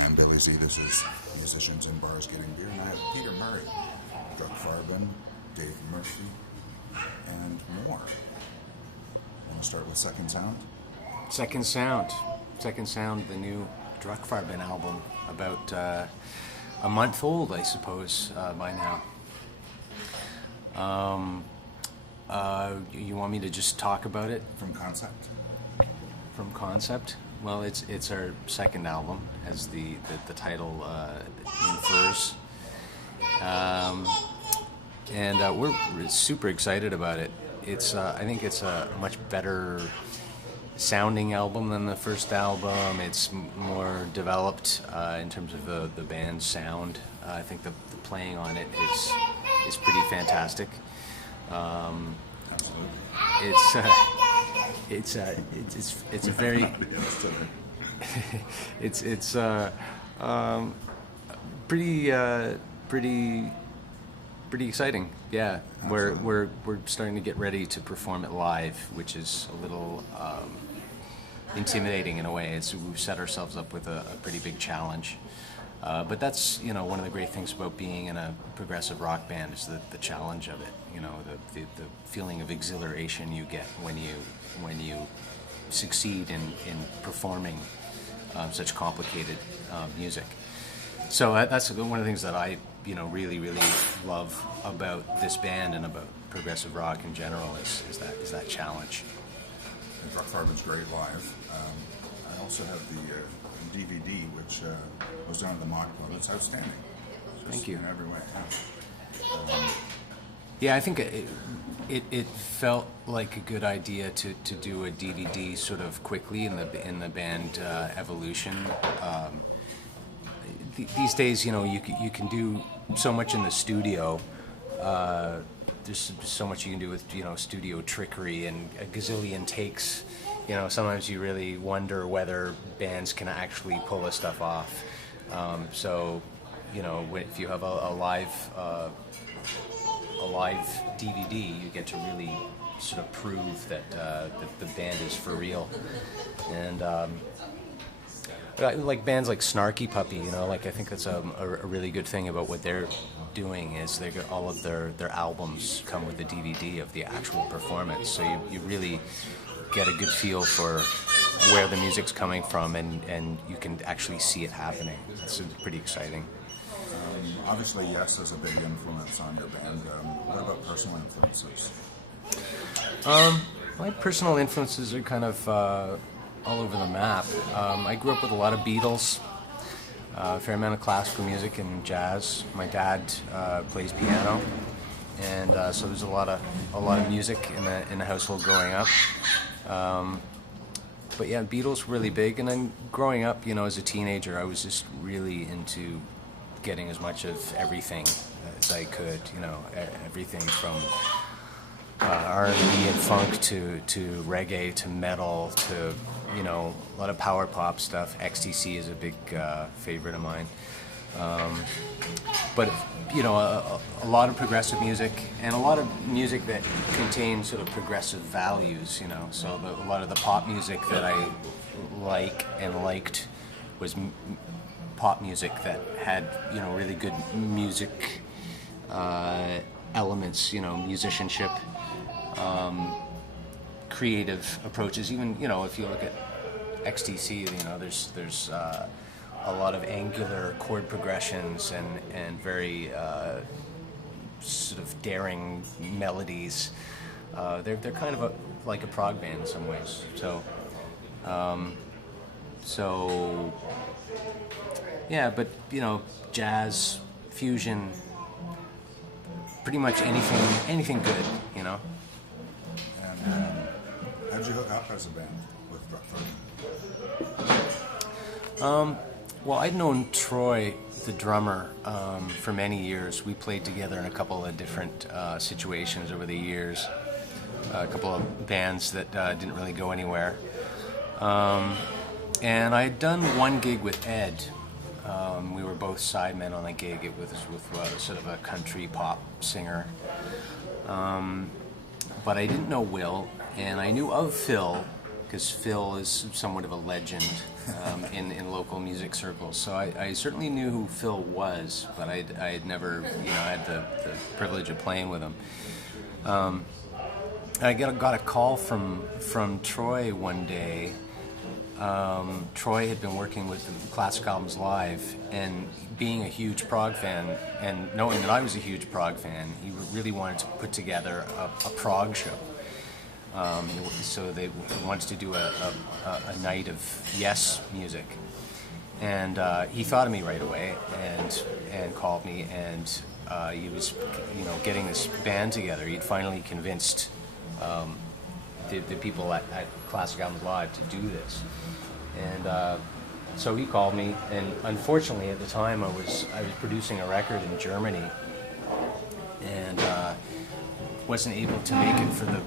I am Billy Z. This is Musicians in Bars Getting Beer, and I have Peter Murray, Doug Farbin, Dave Murphy, and more. Want to start with Second Sound? Second Sound, the new Druckfarben album, about a month old, I suppose, by now. You want me to just talk about it? From concept? From concept? Well, it's our second album, as the title infers. And we're super excited about it. I think it's a much better sounding album than the first album. It's more developed in terms of the band's sound. I think the playing on it is pretty fantastic. It's a very it's pretty exciting. Yeah, we're starting to get ready to perform it live, which is a little intimidating in a way. We've set ourselves up with a pretty big challenge. But that's, one of the great things about being in a progressive rock band is the challenge of it. The feeling of exhilaration you get when you succeed in performing such complicated music. So that's one of the things that I really love about this band and about progressive rock in general is that challenge. Druckfarben's great live. I also have the DVD, which was done at the Mock Club. It's outstanding. Thank you. In every way. Yeah, I think it felt like a good idea to do a DVD sort of quickly in the band evolution. These days, you can do so much in the studio. There's so much you can do with studio trickery and a gazillion takes. Sometimes you really wonder whether bands can actually pull this stuff off. So, if you have a live DVD, you get to really sort of prove that the band is for real. And like bands like Snarky Puppy, I think that's a really good thing about what they're doing is they got all of their albums come with a DVD of the actual performance. So you really get a good feel for where the music's coming from, and you can actually see it happening. It's pretty exciting. Obviously, Yes is a big influence on your band. What about personal influences? My personal influences are kind of all over the map. I grew up with a lot of Beatles, a fair amount of classical music and jazz. My dad plays piano, and so there's a lot of music in the household growing up. But yeah, Beatles were really big, and then growing up, as a teenager, I was just really into getting as much of everything as I could. Everything from R&B and funk to reggae to metal to a lot of power pop stuff. XTC is a big favorite of mine. But a lot of progressive music and a lot of music that contains sort of progressive values. So a lot of the pop music that I like and liked was pop music that had really good music elements. Musicianship. Creative approaches. Even if you look at XTC, there's a lot of angular chord progressions and very sort of daring melodies. They're kind of like a prog band in some ways. So yeah, but jazz, fusion, pretty much anything good. And how'd you hook up as a band with Druckfarben? Well, I'd known Troy, the drummer, for many years. We played together in a couple of different situations over the years, a couple of bands that didn't really go anywhere. And I had done one gig with Ed. We were both sidemen on a gig. It was with sort of a country pop singer. But I didn't know Will, and I knew of Phil, because Phil is somewhat of a legend in local music circles. So I certainly knew who Phil was, but I had never, had the privilege of playing with him. I got a call from Troy one day. Troy had been working with the Classic Albums Live, and being a huge prog fan, and knowing that I was a huge prog fan, he really wanted to put together a prog show. So they wanted to do a night of Yes music, and he thought of me right away and called me, and he was getting this band together. He'd finally convinced the people at Classic Albums Live to do this, and so he called me, and unfortunately at the time I was producing a record in Germany, and wasn't able to make it for the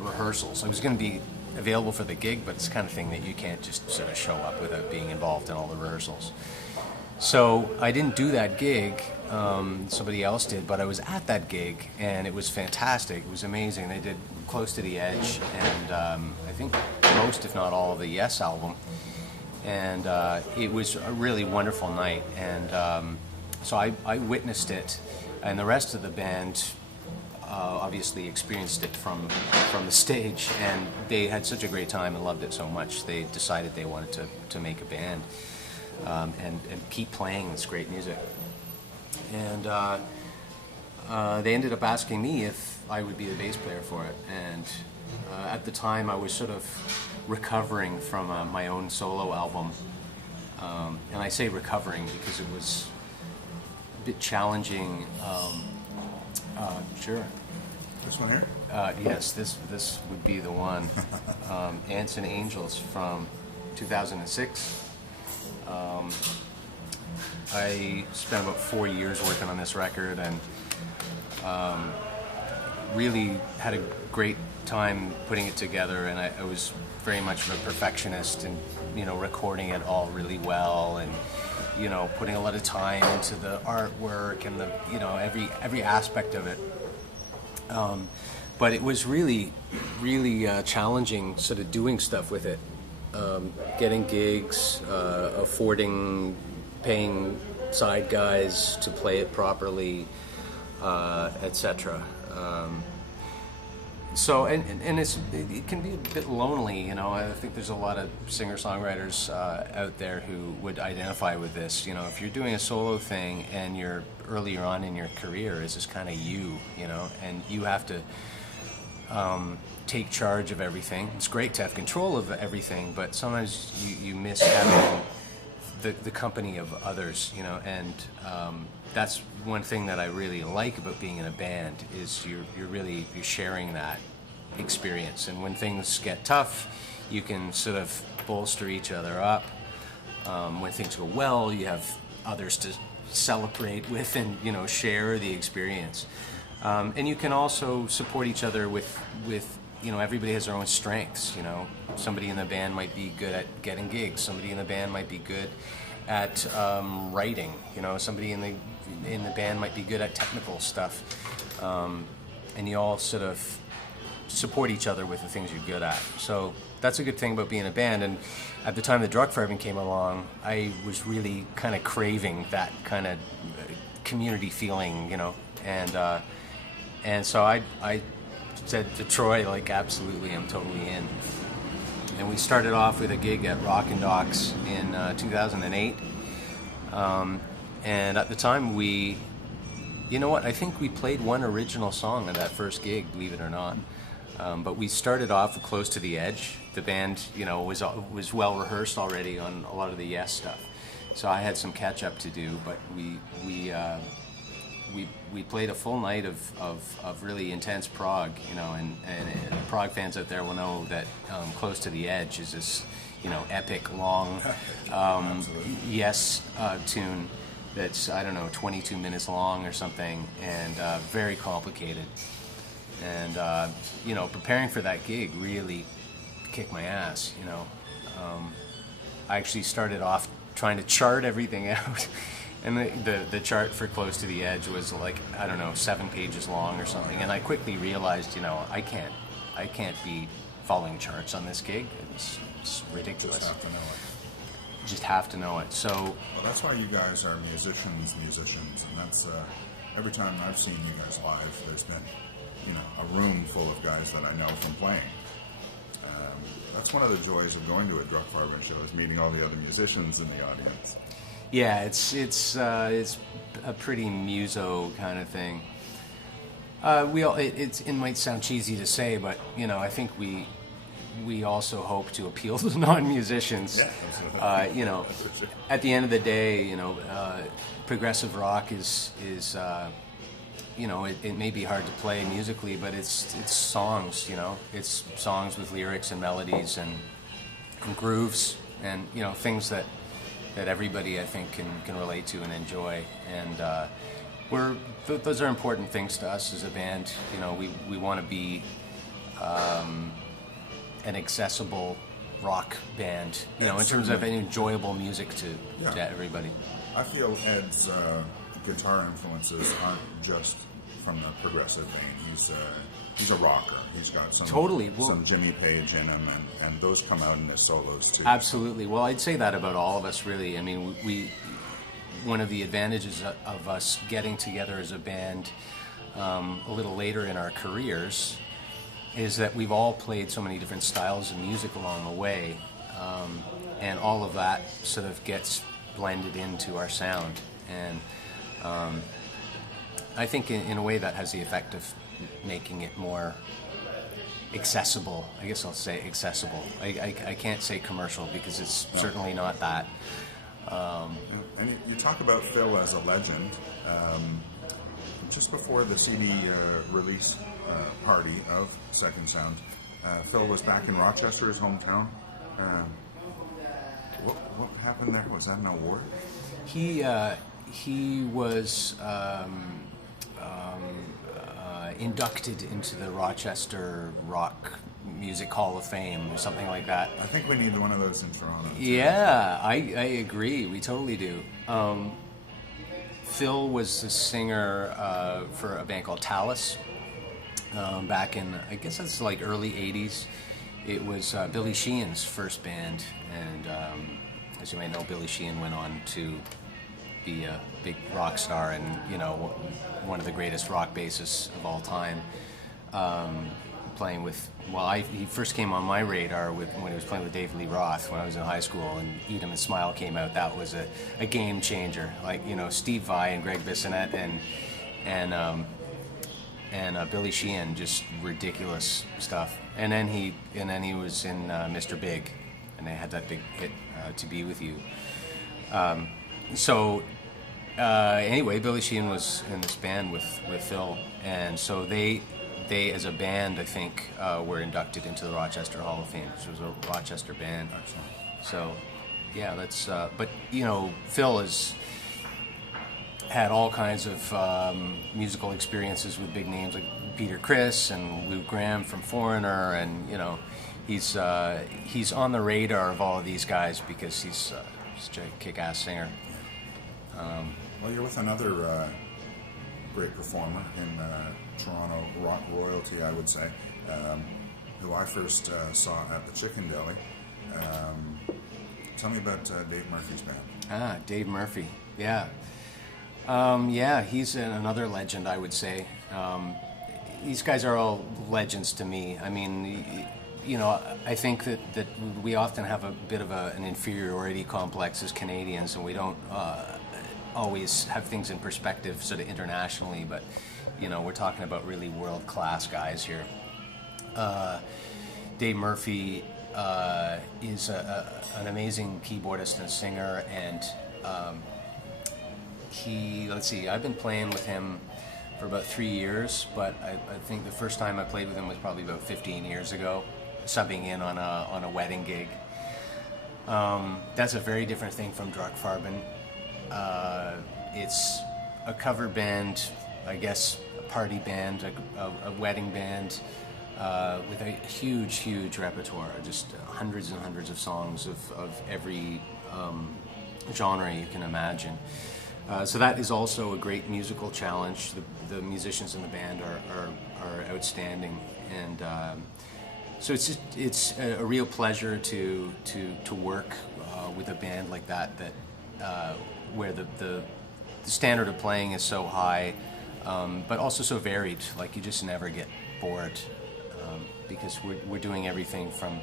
rehearsals. I was going to be available for the gig, but it's the kind of thing that you can't just sort of show up without being involved in all the rehearsals. So I didn't do that gig, somebody else did, but I was at that gig, and it was fantastic. It was amazing. They did Close to the Edge, and I think most, if not all, of the Yes album. And it was a really wonderful night, and so I witnessed it, and the rest of the band obviously experienced it from the stage, and they had such a great time and loved it so much they decided they wanted to make a band and keep playing this great music. And they ended up asking me if I would be the bass player for it, and at the time I was sort of recovering from my own solo album, and I say recovering because it was a bit challenging. Sure. This one here? Yes, this would be the one. Ants and Angels from 2006. I spent about 4 years working on this record, and really had a great time putting it together, and I was very much of a perfectionist, and recording it all really well, and putting a lot of time into the artwork and the every aspect of it. But it was really challenging, sort of doing stuff with it, getting gigs, paying side guys to play it properly, etc. So and it can be a bit lonely, I think there's a lot of singer-songwriters out there who would identify with this. If you're doing a solo thing and you're earlier on in your career, it's just kind of you, and you have to take charge of everything. It's great to have control of everything, but sometimes you miss having the company of others, and that's one thing that I really like about being in a band is you're sharing that experience, and when things get tough, you can sort of bolster each other up. When things go well, you have others to celebrate with and share the experience, and you can also support each other with everybody has their own strengths. Somebody in the band might be good at getting gigs, somebody in the band might be good at writing, somebody in the band might be good at technical stuff, and you all sort of support each other with the things you're good at. So that's a good thing about being in a band. And at the time the Drug Fireman came along, I was really kind of craving that kind of community feeling, and so I said to Troy, like, absolutely, I'm totally in. And we started off with a gig at Rock and Docks in 2008. And at the time I think we played one original song at that first gig, believe it or not. But we started off with Close to the Edge. The band, was well rehearsed already on a lot of the Yes stuff. So I had some catch up to do, but we played a full night of really intense prog, and prog fans out there will know that Close to the Edge is this, epic, long Yes tune that's, 22 minutes long or something, and very complicated. And, preparing for that gig really kicked my ass, I actually started off trying to chart everything out. And the chart for Close to the Edge was 7 pages long or something. And I quickly realized, I can't be following charts on this gig. It's ridiculous. Just have to know it. just have to know it. So Well, that's why you guys are musicians, and that's every time I've seen you guys live, there's been, a room full of guys that I know from playing. That's one of the joys of going to a Drug Farben show, is meeting all the other musicians in the audience. yeah, it's a pretty muso kind of thing. It might sound cheesy to say, but I think we also hope to appeal to non-musicians. Yeah, absolutely. At the end of the day, progressive rock is it may be hard to play musically, but it's songs. It's songs with lyrics and melodies and grooves and things that everybody, I think, can relate to and enjoy. And those are important things to us as a band. We want to be an accessible rock band, in terms of enjoyable music to everybody. I feel Ed's guitar influences aren't just from the progressive vein. He's a rocker. He's got some Jimmy Page in him, and those come out in his solos too. Absolutely. Well, I'd say that about all of us, really. I mean, one of the advantages of us getting together as a band a little later in our careers is that we've all played so many different styles of music along the way, and all of that sort of gets blended into our sound. And I think in a way that has the effect of making it more accessible. I guess I'll say accessible. I can't say commercial, because it's certainly not that. And you talk about Phil as a legend. Just before the CD release party of Second Sound, Phil was back in Rochester, his hometown. What happened there? Was that an award? He was inducted into the Rochester Rock Music Hall of Fame or something like that. I think we need one of those in Toronto. Yeah, I agree. We totally do. Phil was the singer for a band called Talus back in, I guess that's like early 80s. It was Billy Sheehan's first band, and as you may know, Billy Sheehan went on to be a big rock star and one of the greatest rock bassists of all time. Playing with, he first came on my radar when he was playing with David Lee Roth when I was in high school, and Eat 'Em and Smile came out. That was a game changer. Like, Steve Vai and Greg Bissonette and Billy Sheehan, just ridiculous stuff. And then he was in Mr. Big, and they had that big hit, To Be With You. Anyway, Billy Sheehan was in this band with Phil, and so they as a band, I think, were inducted into the Rochester Hall of Fame, which was a Rochester band. So, yeah, that's. But Phil has had all kinds of musical experiences with big names like Peter Criss and Lou Gramm from Foreigner, and he's on the radar of all of these guys because he's such a kick-ass singer. Well, you're with another great performer in Toronto rock royalty, I would say, who I first saw at the Chicken Deli. Tell me about Dave Murphy's band. Dave Murphy, yeah. He's another legend, I would say. These guys are all legends to me. I mean, I think that we often have a bit of an inferiority complex as Canadians, and we don't always have things in perspective sort of internationally, but we're talking about really world-class guys here. Dave Murphy is an amazing keyboardist and singer, and I've been playing with him for about 3 years, but I think the first time I played with him was probably about 15 years ago, subbing in on a wedding gig. That's a very different thing from Drug Farben. It's a cover band, I guess, a party band, a wedding band, with a huge repertoire, just hundreds and hundreds of songs of every genre you can imagine. So that is also a great musical challenge. The musicians in the band are outstanding, and so it's a real pleasure to work with a band like that, where the standard of playing is so high, but also so varied. Like, you just never get bored, because we're doing everything from,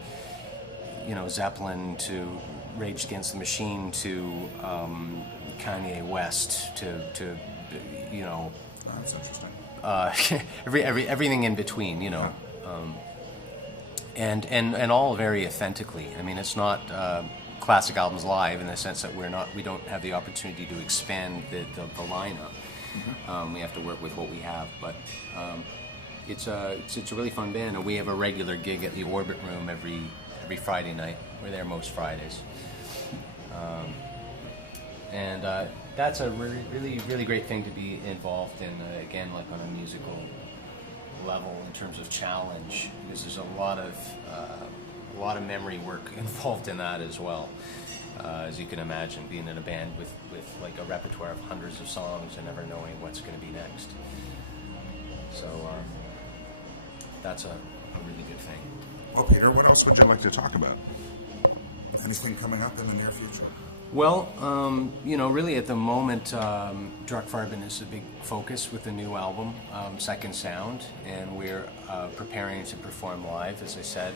you know, Zeppelin to Rage Against the Machine to Kanye West to you know. Oh, that's interesting. Everything in between, you know. And all very authentically. I mean, it's not classic albums live in the sense that we don't have the opportunity to expand the lineup. We have to work with what we have, but it's a really fun band, and we have a regular gig at the Orbit Room every Friday night. We're there most Fridays, and that's a really great thing to be involved in. Again, like on a musical level in terms of challenge, because there's a lot of memory work involved in that as well. As you can imagine, being in a band with like a repertoire of hundreds of songs and never knowing what's going to be next. So that's a really good thing. Well, Peter, what else would you like to talk about? Anything coming up in the near future? Well, you know, really at the moment, Druckfarben is a big focus with the new album, Second Sound, and we're preparing to perform live, as I said.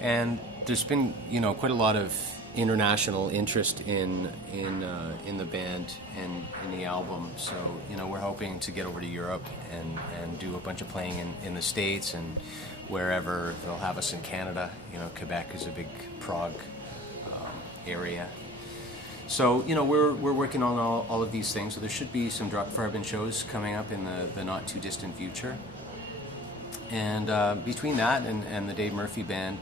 And there's been, you know, quite a lot of international interest in the band and in the album. So, you know, we're hoping to get over to Europe and do a bunch of playing in the States and wherever they'll have us in Canada. You know, Quebec is a big prog area. So, you know, we're working on all of these things. So there should be some Druckfarben shows coming up in the not too distant future. And between that and the Dave Murphy Band,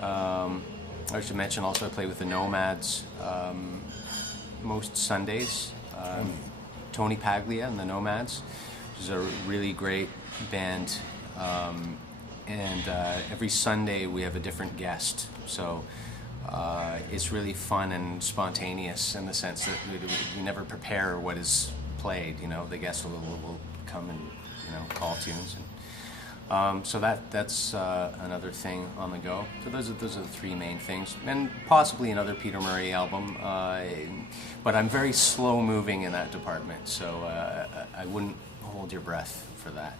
I should mention also I play with the Nomads most Sundays. Tony Paglia and the Nomads, which is a really great band. And every Sunday we have a different guest. So it's really fun and spontaneous in the sense that we never prepare what is played. You know, the guest will come and, you know, call tunes. And so that's another thing on the go. So those are the three main things, and possibly another Peter Murray album. But I'm very slow moving in that department, so I wouldn't hold your breath for that.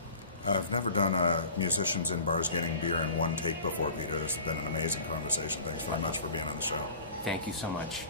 I've never done musicians in bars getting beer in one take before, Peter. It's been an amazing conversation. Thanks very much for being on the show. Thank you so much.